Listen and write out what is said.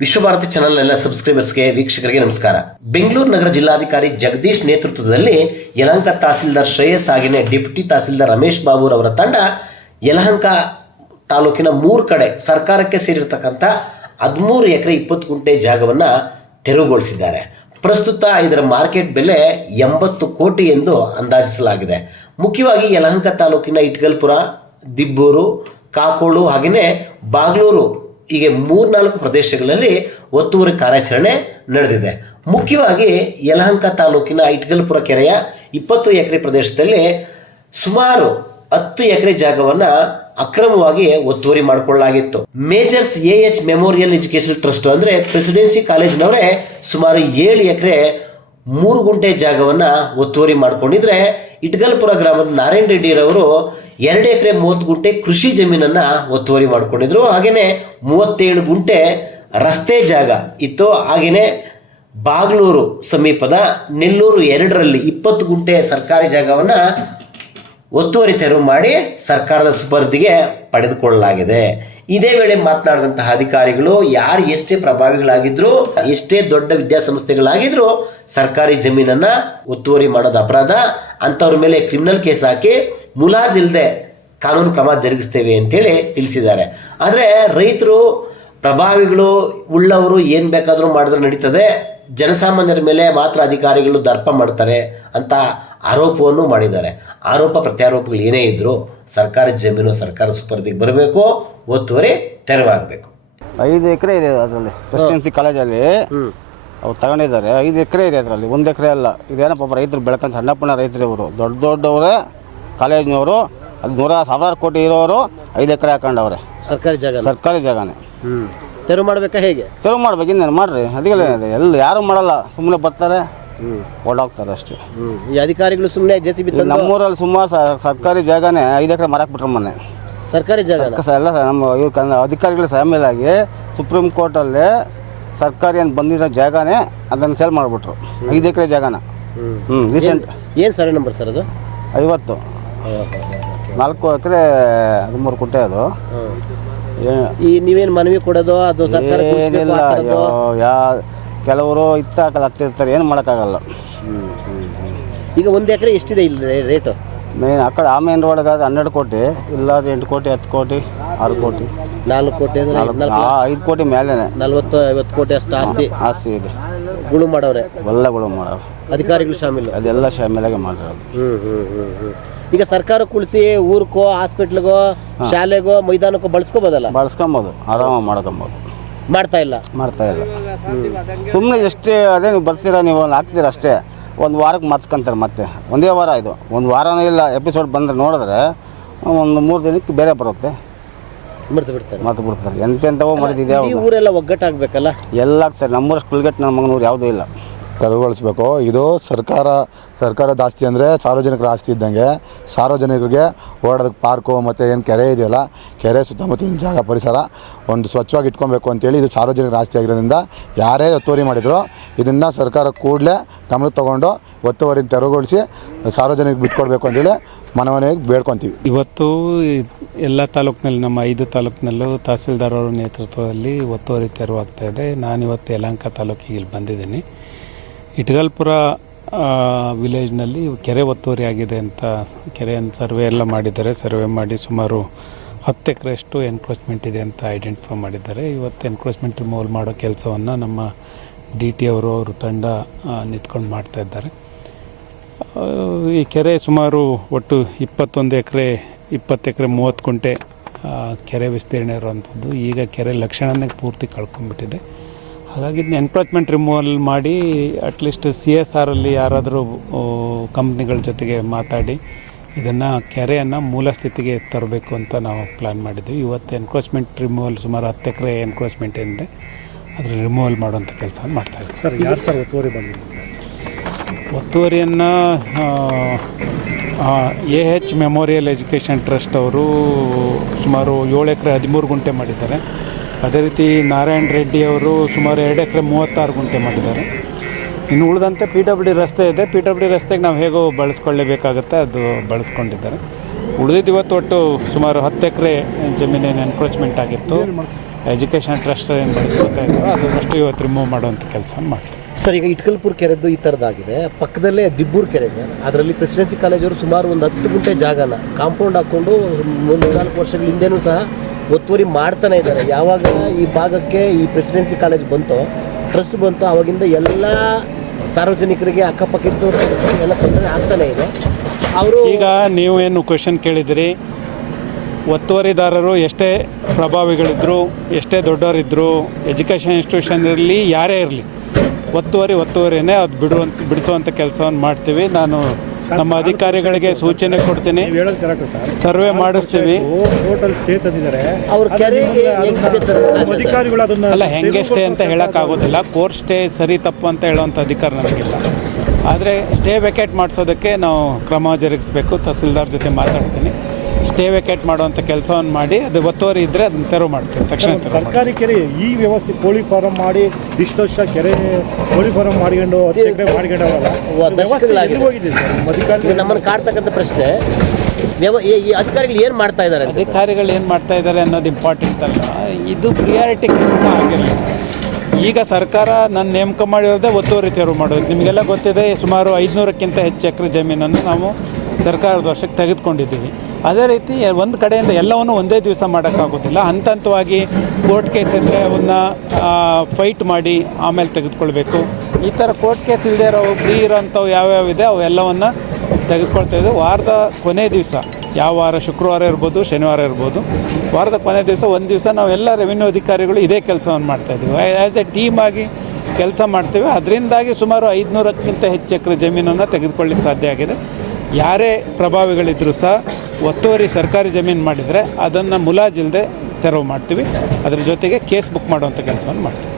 Vishwabharati channel ಎಲ್ಲ ಸಬ್ಸ್ಕ್ರೈಬರ್ಸ್ಗೆ ವೀಕ್ಷಕರಿಗೆ ನಮಸ್ಕಾರ. ಬೆಂಗಳೂರು ನಗರ ಜಿಲ್ಲಾಧಿಕಾರಿ ಜಗದೀಶ್ ನೇತೃತ್ವದಲ್ಲಿ ಯಲಹಂಕ ತಹಸೀಲ್ದಾರ್ ಶ್ರೇಯಸ್ ಹಾಗೆಯೇ ಡೆಪ್ಯೂಟಿ ತಹಸೀಲ್ದಾರ್ ರಮೇಶ್ ಬಾಬುರವರ ತಂಡ ಯಲಹಂಕ ತಾಲೂಕಿನ 3 ಕಡೆ ಸರ್ಕಾರಕ್ಕೆ ಸೇರಿರ್ತಕ್ಕಂಥ 13 ಎಕರೆ 20 ಗುಂಟೆ ಜಾಗವನ್ನು ತೆರವುಗೊಳಿಸಿದ್ದಾರೆ. ಪ್ರಸ್ತುತ ಇದರ ಮಾರ್ಕೆಟ್ ಬೆಲೆ 80 ಕೋಟಿ ಎಂದು ಅಂದಾಜಿಸಲಾಗಿದೆ. ಮುಖ್ಯವಾಗಿ ಯಲಹಂಕ ತಾಲೂಕಿನ ಇಟ್ಗಲ್ಪುರ, ದಿಬ್ಬೂರು, ಕಾಕೋಳು ಹಾಗೆಯೇ ಬಾಗ್ಲೂರು ಹೀಗೆ 3-4 ಪ್ರದೇಶಗಳಲ್ಲಿ ಒತ್ತುವರಿ ಕಾರ್ಯಾಚರಣೆ ನಡೆದಿದೆ. ಮುಖ್ಯವಾಗಿ ಯಲಹಂಕ ತಾಲೂಕಿನ ಇಟ್ಗಲ್ಪುರ ಕೆರೆಯ 20 ಎಕರೆ ಪ್ರದೇಶದಲ್ಲಿ ಸುಮಾರು 10 ಎಕರೆ ಜಾಗವನ್ನು ಅಕ್ರಮವಾಗಿ ಒತ್ತುವರಿ ಮಾಡಿಕೊಳ್ಳಲಾಗಿತ್ತು. Majors AH memorial education trust ಅಂದರೆ ಪ್ರೆಸಿಡೆನ್ಸಿ ಕಾಲೇಜಿನವರೇ ಸುಮಾರು 7 ಎಕರೆ 3 ಗುಂಟೆ ಜಾಗವನ್ನು ಒತ್ತುವರಿ ಮಾಡಿಕೊಂಡಿದ್ರೆ, ಇಟ್ಗಲ್ಪುರ ಗ್ರಾಮದ ನಾರಾಯಣ ರೆಡ್ಡಿರವರು 2 ಎಕರೆ 30 ಗುಂಟೆ ಕೃಷಿ ಜಮೀನನ್ನು ಒತ್ತುವರಿ ಮಾಡಿಕೊಂಡಿದ್ರು. ಹಾಗೆಯೇ 37 ಗುಂಟೆ ರಸ್ತೆ ಜಾಗ ಇತ್ತು. ಹಾಗೆಯೇ ಬಾಗ್ಲೂರು ಸಮೀಪದ ನೆಲ್ಲೂರು 2ರಲ್ಲಿ 20 ಗುಂಟೆ ಸರ್ಕಾರಿ ಜಾಗವನ್ನು ಒತ್ತುವರಿ ತೆರವು ಮಾಡಿ ಸರ್ಕಾರದ ಸುಪರ್ದಿಗೆ ಪಡೆದುಕೊಳ್ಳಲಾಗಿದೆ. ಇದೇ ವೇಳೆ ಮಾತನಾಡಿದಂತಹ ಅಧಿಕಾರಿಗಳು ಯಾರು ಎಷ್ಟೇ ಪ್ರಭಾವಿಗಳಾಗಿದ್ರು, ಎಷ್ಟೇ ದೊಡ್ಡ ವಿದ್ಯಾಸಂಸ್ಥೆಗಳಾಗಿದ್ರು ಸರ್ಕಾರಿ ಜಮೀನನ್ನು ಒತ್ತುವರಿ ಮಾಡೋದು ಅಪರಾಧ, ಅಂಥವ್ರ ಮೇಲೆ ಕ್ರಿಮಿನಲ್ ಕೇಸ್ ಹಾಕಿ ಮುಲಾಜಿಲ್ಲದೆ ಕಾನೂನು ಕ್ರಮ ಜರುಗಿಸ್ತೇವೆ ಅಂತೇಳಿ ತಿಳಿಸಿದ್ದಾರೆ. ಆದರೆ ರೈತರು, ಪ್ರಭಾವಿಗಳು ಉಳ್ಳವರು ಏನು ಬೇಕಾದರೂ ಮಾಡಿದ್ರೆ ನಡೀತದೆ, ಜನಸಾಮಾನ್ಯರ ಮೇಲೆ ಮಾತ್ರ ಅಧಿಕಾರಿಗಳು ದರ್ಪ ಮಾಡ್ತಾರೆ ಅಂತ ಆರೋಪವನ್ನು ಮಾಡಿದ್ದಾರೆ. ಆರೋಪ ಪ್ರತ್ಯಾರೋಪಗಳು ಏನೇ ಇದ್ದರೂ ಸರ್ಕಾರಿ ಜಮೀನು ಸರ್ಕಾರ ಸುಪರ್ದಿಗೆ ಬರಬೇಕು, ಒತ್ತುವರಿ ತೆರವಾಗಬೇಕು. 5 ಎಕರೆ ಇದೆ ಅದರಲ್ಲಿ, ಪ್ರೆಸಿಡೆನ್ಸಿ ಕಾಲೇಜಲ್ಲಿ ಅವ್ರು ತಗೊಂಡಿದ್ದಾರೆ. 5 ಎಕರೆ ಇದೆ ಅದರಲ್ಲಿ, 1 ಎಕರೆ ಅಲ್ಲ. ಇದೇನೋ ಪಾಪ ರೈತರು ಬೆಳಕಂತ ಸಣ್ಣ ಪುಣ್ಣ ರೈತರು ಇವರು, ದೊಡ್ಡವರೇ ಕಾಲೇಜಿನವರು, ಅದು 100,000 ಕೋಟಿ ಇರೋರು 5 ಎಕರೆ ಹಾಕೊಂಡವ್ರೆ. ಸರ್ಕಾರಿ ಜಾಗನೇ ತೆರವು ಮಾಡಬೇಕಾ? ಹೇಗೆ ತೆರವು ಮಾಡ್ಬೇಕು? ಇನ್ನೇನು ಮಾಡ್ರಿ, ಅದಕ್ಕೆಲ್ಲ ಎಲ್ಲ ಯಾರು ಮಾಡಲ್ಲ, ಸುಮ್ಮನೆ ಬರ್ತಾರೆ ಓಡಾಗ್ತಾರೆ ಅಷ್ಟೇ. ಈ ಅಧಿಕಾರಿಗಳು ಸುಮ್ಮನೆ JCB ನಮ್ಮೂರಲ್ಲಿ ಸುಮಾರು ಸರ್ಕಾರಿ ಜಾಗನೇ 5 ಎಕರೆ ಮಾರಾಕ್ಬಿಟ್ರೆ ಮೊನ್ನೆ. ಸರ್ಕಾರಿ ಜಾಗ ಎಲ್ಲ ನಮ್ಮ ಇವ್ರು ಅಧಿಕಾರಿಗಳು ಸಾಮೇಲಾಗಿ ಸುಪ್ರೀಂ ಕೋರ್ಟಲ್ಲಿ ಸರ್ಕಾರಿ ಅಂತ ಬಂದಿರೋ ಜಾಗನೇ ಅದನ್ನು ಸೇಲ್ ಮಾಡಿಬಿಟ್ರು, 5 ಎಕರೆ ಜಾಗನ. ರೀಸೆಂಟ್ ಏನು ಸರ್ವೆ ನಂಬರ್ ಸರ್ ಅದು? 50, 4 ಎಕರೆ 13 ಗುಂಟೆ ಅದು. ಈ ನೀವೇನು ಮನವಿ ಕೊಡೋದು ಅದು ಸರ್ಕಾರ ಏನಿಲ್ಲ, ಕೆಲವರು ಹತ್ತಿರ್ತಾರೆ, ಏನು ಮಾಡೋಕ್ಕಾಗಲ್ಲ. ಈಗ 1 ಎಕರೆ ಎಷ್ಟಿದೆ ಇಲ್ಲಿ ರೇಟು? ಮೇನ್ ಆ ಕಡೆ ಮೇನ್ ರೋಡ್ಗಾದ್ರೆ 12 ಕೋಟಿ, ಇಲ್ಲ 8 ಕೋಟಿ, 10 ಕೋಟಿ, 6 ಕೋಟಿ, 4 ಕೋಟಿ ಅಂದರೆ 5 ಕೋಟಿ ಮೇಲೆ 40-50 ಕೋಟಿ ಅಷ್ಟು ಆಸ್ತಿ ಇದೆ. ಗುಳು ಮಾಡವ್ರೆ, ಎಲ್ಲ ಗುಳು ಮಾಡೋರು, ಅಧಿಕಾರಿಗಳು ಶಾಮೀಲು, ಅದೆಲ್ಲ ಶಾಮೀಲಾಗೆ ಮಾಡಿರೋದು. ಈಗ ಸರ್ಕಾರ ಕುಳಿಸಿ ಊರ್ಕೋ, ಹಾಸ್ಪಿಟ್ಲಿಗೋ, ಶಾಲೆಗೋ, ಮೈದಾನಕ್ಕೋ ಬಳಸ್ಕೋಬೋದಲ್ಲ? ಬಳಸ್ಕೊಬೋದು, ಆರಾಮಾಗಿ ಮಾಡ್ಕೊಬೋದು. ಮಾಡ್ತಾ ಇಲ್ಲ. ಸುಮ್ಮನೆ ಎಷ್ಟೇ ಅದೇ ನೀವು ಬರ್ತೀರಾ, ನೀವು ಹಾಕ್ತೀರ ಅಷ್ಟೇ. 1 ವಾರಕ್ಕೆ ಮತ್ಕೊಂತಾರೆ, ಮತ್ತೆ ಒಂದೇ ವಾರ ಇದು, 1 ವಾರನೂ ಇಲ್ಲ. ಎಪಿಸೋಡ್ ಬಂದರೆ ನೋಡಿದ್ರೆ ಒಂದು 3 ದಿನಕ್ಕೆ ಬೇರೆ ಬರುತ್ತೆ, ಮರ್ತು ಬಿಡ್ತಾರೆ. ಎಂತೆಂಥವೋ ಮರೆದಿದೆ. ಊರೆಲ್ಲ ಒಗ್ಗಟ್ಟಾಗಬೇಕಲ್ಲ ಎಲ್ಲ ಸರಿ. ನಮ್ಮೂರಷ್ಟು ಫುಲ್ಗಟ್ಟು ನಮ್ಮ ಮಗನೂರು ಯಾವುದೂ ಇಲ್ಲ. ತೆರವುಗೊಳಿಸ್ಬೇಕು. ಇದು ಸರ್ಕಾರದ ಆಸ್ತಿ ಅಂದರೆ ಸಾರ್ವಜನಿಕರ ಆಸ್ತಿ ಇದ್ದಂಗೆ. ಸಾರ್ವಜನಿಕರಿಗೆ ಓಡೋದಕ್ಕೆ ಪಾರ್ಕು ಮತ್ತು ಏನು ಕೆರೆ ಇದೆಯಲ್ಲ, ಕೆರೆ ಸುತ್ತಮುತ್ತಲಿನ ಜಾಗ ಪರಿಸರ ಒಂದು ಸ್ವಚ್ಛವಾಗಿ ಇಟ್ಕೊಬೇಕು ಅಂತೇಳಿ ಇದು ಸಾರ್ವಜನಿಕರ ಆಸ್ತಿ ಆಗಿರೋದ್ರಿಂದ ಯಾರೇ ಒತ್ತುವರಿ ಮಾಡಿದ್ರು ಇದನ್ನು ಸರ್ಕಾರ ಕೂಡಲೇ ಗಮನಕ್ಕೆ ತೊಗೊಂಡು ಒತ್ತುವರಿನ ತೆರವುಗೊಳಿಸಿ ಸಾರ್ವಜನಿಕರಿಗೆ ಬಿಟ್ಕೊಡ್ಬೇಕು ಅಂತೇಳಿ ಮನವಿಯಾಗಿ ಬೇಡ್ಕೊತೀವಿ. ಇವತ್ತು ಎಲ್ಲ ತಾಲೂಕಿನಲ್ಲಿ, ನಮ್ಮ 5 ತಾಲೂಕಿನಲ್ಲೂ ತಹಸೀಲ್ದಾರ್ ಅವರ ನೇತೃತ್ವದಲ್ಲಿ ಒತ್ತುವರಿ ತೆರವಾಗ್ತಾ ಇದೆ. ನಾನಿವತ್ತು ಯಲಹಂಕ ತಾಲೂಕಿಗೆ ಇಲ್ಲಿ ಬಂದಿದ್ದೀನಿ. ಇಟ್ಗಲ್ಪುರ ವಿಲೇಜ್ನಲ್ಲಿ ಕೆರೆ ಒತ್ತುವರಿ ಆಗಿದೆ ಅಂತ ಕೆರೆಯನ್ನು ಸರ್ವೆ ಎಲ್ಲ ಮಾಡಿದ್ದಾರೆ. ಸರ್ವೆ ಮಾಡಿ ಸುಮಾರು 10 ಎಕರೆಯಷ್ಟು ಎನ್ಕ್ರೋಚ್ಮೆಂಟ್ ಇದೆ ಅಂತ ಐಡೆಂಟಿಫೈ ಮಾಡಿದ್ದಾರೆ. ಇವತ್ತು ಎನ್ಕ್ರೋಚ್ಮೆಂಟ್ ರಿಮೂವಲ್ ಮಾಡೋ ಕೆಲಸವನ್ನು ನಮ್ಮ DT ಅವರು ಅವ್ರ ತಂಡ ನಿಂತ್ಕೊಂಡು ಮಾಡ್ತಾ ಇದ್ದಾರೆ. ಈ ಕೆರೆ ಸುಮಾರು ಒಟ್ಟು 21 ಎಕರೆ 20 ಎಕರೆ 30 ಗುಂಟೆ ಕೆರೆ ವಿಸ್ತೀರ್ಣ ಇರುವಂಥದ್ದು. ಈಗ ಕೆರೆ ಲಕ್ಷಣನೇ ಪೂರ್ತಿ ಕಳ್ಕೊಂಡ್ಬಿಟ್ಟಿದೆ. ಹಾಗಾಗಿ ಇದನ್ನ ಎನ್ಕ್ರೋಚ್ಮೆಂಟ್ ರಿಮೂವಲ್ ಮಾಡಿ ಅಟ್ಲೀಸ್ಟ್ CSRಲ್ಲಿ ಯಾರಾದರೂ ಕಂಪ್ನಿಗಳ ಜೊತೆಗೆ ಮಾತಾಡಿ ಇದನ್ನು ಕೆರೆಯನ್ನು ಮೂಲ ಸ್ಥಿತಿಗೆ ತರಬೇಕು ಅಂತ ನಾವು ಪ್ಲ್ಯಾನ್ ಮಾಡಿದ್ದೀವಿ. ಇವತ್ತು ಎನ್ಕ್ರೋಚ್ಮೆಂಟ್ ರಿಮೂವಲ್ ಸುಮಾರು 10 ಎಕರೆ ಎನ್ಕ್ರೋಚ್ಮೆಂಟ್ ಏನಿದೆ ಅದ್ರ ರಿಮೂವಲ್ ಮಾಡುವಂಥ ಕೆಲಸ ಮಾಡ್ತಾಯಿದ್ದೀವಿ. ಸರ್, ಯಾರು ಸರ್ ಒತ್ತುವರಿ ಬಂದಿದೆ? ಒತ್ತುವರಿಯನ್ನು AH ಮೆಮೋರಿಯಲ್ ಎಜುಕೇಷನ್ ಟ್ರಸ್ಟ್ ಅವರು ಸುಮಾರು 7 ಎಕರೆ 13 ಗುಂಟೆ ಮಾಡಿದ್ದಾರೆ. ಅದೇ ರೀತಿ ನಾರಾಯಣ ರೆಡ್ಡಿ ಅವರು ಸುಮಾರು 2 ಎಕರೆ 36 ಗುಂಟೆ ಮಾಡಿದ್ದಾರೆ. ಇನ್ನು ಉಳಿದಂತೆ PWD ರಸ್ತೆ ಇದೆ. PWD ರಸ್ತೆಗೆ ನಾವು ಹೇಗೋ ಬಳಸ್ಕೊಳ್ಳೇಬೇಕಾಗುತ್ತೆ, ಅದು ಬಳಸ್ಕೊಂಡಿದ್ದಾರೆ. ಉಳಿದಿದ್ದು ಇವತ್ತು ಒಟ್ಟು ಸುಮಾರು 10 ಎಕರೆ ಜಮೀನೇನು ಎನ್ಕ್ರೋಚ್ಮೆಂಟ್ ಆಗಿತ್ತು. ಎಜುಕೇಷನ್ ಟ್ರಸ್ಟ್ ಏನು ಬಳಸ್ಕೊತಾ ಇದ್ರು ಅದನ್ನಷ್ಟು ಇವತ್ತು ರಿಮೂವ್ ಮಾಡುವಂಥ ಕೆಲಸವನ್ನು ಮಾಡ್ತೀವಿ. ಸರ್, ಈಗ ಇಟ್ಕಲ್ಪುರ ಕೆರೆದು ಈ ಥರದ್ದಾಗಿದೆ. ಪಕ್ಕದಲ್ಲೇ ದಿಬ್ಬೂರು ಕೆರೆ ಸರ್, ಅದರಲ್ಲಿ ಪ್ರೆಸಿಡೆನ್ಸಿ ಕಾಲೇಜವರು ಸುಮಾರು ಒಂದು 10 ಗುಂಟೆ ಜಾಗನ ಕಾಂಪೌಂಡ್ ಹಾಕ್ಕೊಂಡು 3-4 ವರ್ಷಗಳ ಹಿಂದೆನೂ ಸಹ ಒತ್ತುವರಿ ಮಾಡ್ತಾನೆ ಇದ್ದಾರೆ. ಯಾವಾಗ ಈ ಭಾಗಕ್ಕೆ ಈ ಪ್ರೆಸಿಡೆನ್ಸಿ ಕಾಲೇಜ್ ಬಂತೋ, ಟ್ರಸ್ಟ್ ಬಂತೋ, ಆವಾಗಿಂದ ಎಲ್ಲ ಸಾರ್ವಜನಿಕರಿಗೆ ಅಕ್ಕಪಕ್ಕ ಇರ್ತವ್ರು ಎಲ್ಲ ತೊಂದರೆ ಆಗ್ತಾನೆ ಇದೆ. ಅವರು ಈಗ ನೀವು ಏನು ಕ್ವೆಶನ್ ಕೇಳಿದಿರಿ, ಒತ್ತುವರಿದಾರರು ಎಷ್ಟೇ ಪ್ರಭಾವಿಗಳಿದ್ದರು, ಎಷ್ಟೇ ದೊಡ್ಡವರಿದ್ದರು, ಎಜುಕೇಷನ್ ಇನ್ಸ್ಟಿಟ್ಯೂಷನ್ ಇರಲಿ, ಯಾರೇ ಇರಲಿ, ಒತ್ತುವರಿನೇ ಅದು ಬಿಡಿಸುವಂಥ ಕೆಲಸವನ್ನು ಮಾಡ್ತೀವಿ. ನಾನು ನಮ್ಮ ಅಧಿಕಾರಿಗಳಿಗೆ ಸೂಚನೆ ಕೊಡ್ತೀನಿ, ಸರ್ವೆ ಮಾಡಿಸ್ತೀವಿ. ಅವ್ರ ಕೆರೆಗೆ ಅಲ್ಲ, ಹೆಂಗೆ ಸ್ಟೇ ಅಂತ ಹೇಳೋಕ್ಕಾಗೋದಿಲ್ಲ. ಕೋರ್ಟ್ ಸ್ಟೇ ಸರಿ ತಪ್ಪು ಅಂತ ಹೇಳೋವಂಥ ಅಧಿಕಾರ ನನಗಿಲ್ಲ. ಆದರೆ ಸ್ಟೇ ವೆಕೇಟ್ ಮಾಡಿಸೋದಕ್ಕೆ ನಾವು ಕ್ರಮ ಜರುಗಿಸಬೇಕು. ತಹಸೀಲ್ದಾರ್ ಜೊತೆ ಮಾತಾಡ್ತೀನಿ. ಸ್ಟೇ ವೆಕೇಟ್ ಮಾಡುವಂಥ ಕೆಲಸವನ್ನು ಮಾಡಿ, ಅದು ಒತ್ತುವರಿ ಇದ್ದರೆ ಅದನ್ನ ತೆರವು ಮಾಡ್ತೀವಿ ತಕ್ಷಣ. ಸರ್ಕಾರಿ ಕೆರೆ ಈ ವ್ಯವಸ್ಥೆ ಕೋಳಿ ಫಾರಂ ಮಾಡಿ ಇಷ್ಟು ವರ್ಷ ಕೆರೆ ಕೋಳಿ ಫಾರಂ ಮಾಡಿಕೊಂಡು ನಮ್ಮನ್ನು ಕಾಡ್ತಕ್ಕಂಥ ಪ್ರಶ್ನೆ, ಈ ಅಧಿಕಾರಿಗಳು ಏನು ಮಾಡ್ತಾ ಇದ್ದಾರೆ? ಅಧಿಕಾರಿಗಳು ಏನು ಮಾಡ್ತಾ ಇದ್ದಾರೆ ಅನ್ನೋದು ಇಂಪಾರ್ಟೆಂಟ್ ಅಲ್ಲ, ಇದು ಪ್ರಿಯಾರಿಟಿ ಕೆಲಸ ಆಗಿರಲಿ. ಈಗ ಸರ್ಕಾರ ನನ್ನ ನೇಮಕ ಮಾಡಿರೋದೇ ಒತ್ತುವರಿ ತೆರವು ಮಾಡೋದು. ನಿಮಗೆಲ್ಲ ಗೊತ್ತಿದೆ, ಸುಮಾರು 500ಕ್ಕಿಂತ ಹೆಚ್ಚು ಎಕರೆ ಜಮೀನನ್ನು ನಾವು ಸರ್ಕಾರದ ವಶಕ್ಕೆ ತೆಗೆದುಕೊಂಡಿದ್ದೀವಿ. ಅದೇ ರೀತಿ ಒಂದು ಕಡೆಯಿಂದ ಎಲ್ಲವನ್ನು ಒಂದೇ ದಿವಸ ಮಾಡೋಕ್ಕಾಗೋದಿಲ್ಲ. ಹಂತ ಹಂತವಾಗಿ ಕೋರ್ಟ್ ಕೇಸ್ ಇದ್ದರೆ ಅವನ್ನ ಫೈಟ್ ಮಾಡಿ ಆಮೇಲೆ ತೆಗೆದುಕೊಳ್ಬೇಕು. ಈ ಥರ ಕೋರ್ಟ್ ಕೇಸ್ ಇಲ್ಲದೆ ಇರೋ ಫ್ರೀ ಇರೋಂಥವು ಯಾವ್ಯಾವಿದೆ ಅವೆಲ್ಲವನ್ನು ತೆಗೆದುಕೊಳ್ತಾ ಇದ್ದೀವಿ. ವಾರದ ಕೊನೆ ದಿವಸ, ಯಾವ ವಾರ, ಶುಕ್ರವಾರ ಇರ್ಬೋದು, ಶನಿವಾರ ಇರ್ಬೋದು, ವಾರದ ಕೊನೆ ದಿವಸ ಒಂದು ದಿವಸ ನಾವೆಲ್ಲ ರೆವಿನ್ಯೂ ಅಧಿಕಾರಿಗಳು ಇದೇ ಕೆಲಸವನ್ನು ಮಾಡ್ತಾಯಿದ್ದೀವಿ. ಆ್ಯಸ್ ಎ ಟೀಮ್ ಆಗಿ ಕೆಲಸ ಮಾಡ್ತೀವಿ. ಅದರಿಂದಾಗಿ ಸುಮಾರು 500ಕ್ಕಿಂತ ಹೆಚ್ಚು ಎಕರೆ ಜಮೀನನ್ನು ತೆಗೆದುಕೊಳ್ಳಿಕ್ಕೆ ಸಾಧ್ಯ ಆಗಿದೆ. ಯಾರೇ ಪ್ರಭಾವಿಗಳಿದ್ದರೂ ಸಹ ಒತ್ತುವರಿ ಸರ್ಕಾರಿ ಜಮೀನು ಮಾಡಿದರೆ ಅದನ್ನು ಮುಲಾಜಿಲ್ಲದೆ ತೆರವು ಮಾಡ್ತೀವಿ. ಅದರ ಜೊತೆಗೆ ಕೇಸ್ ಬುಕ್ ಮಾಡುವಂಥ ಕೆಲಸವನ್ನು ಮಾಡ್ತೀವಿ.